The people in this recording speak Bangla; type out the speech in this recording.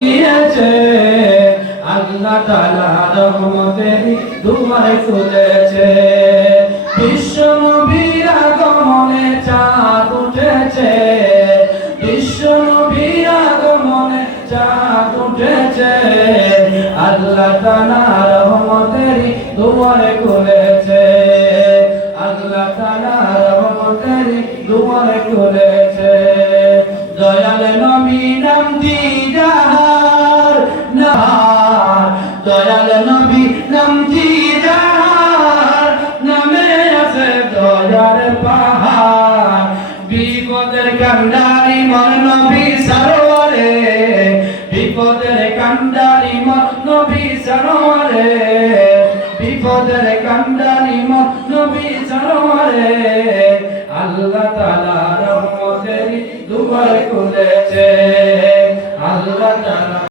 দিয়েছে আল্লাহ তাআলা রহমতের দুয়ার খুলেছে বিশ্ব নবীর আগমনে চাঁদ উঠেছে বিশ্ব নবীর আগমনে চাঁদ উঠেছে আল্লাহ তাআলা রহমতের দুয়ার খুলেছে আল্লাহ তাআলা রহমতের দুয়ার খুলেছে দয়াল নবী নাম দিদার না দয়াল নবী নাম দিদার নামে আছে দয়ার পাহাড় বিপদের কান্ডারি মন নবী সরোয়ারে বিপদের কান্ডারি মন নবী সরোয়ারে বিপদের কান্ডারি মন নবী সরোয়ারে আল্লাহ তাআলা রহমতের দুয়ার খুলেছে আল্লাহ তাআলা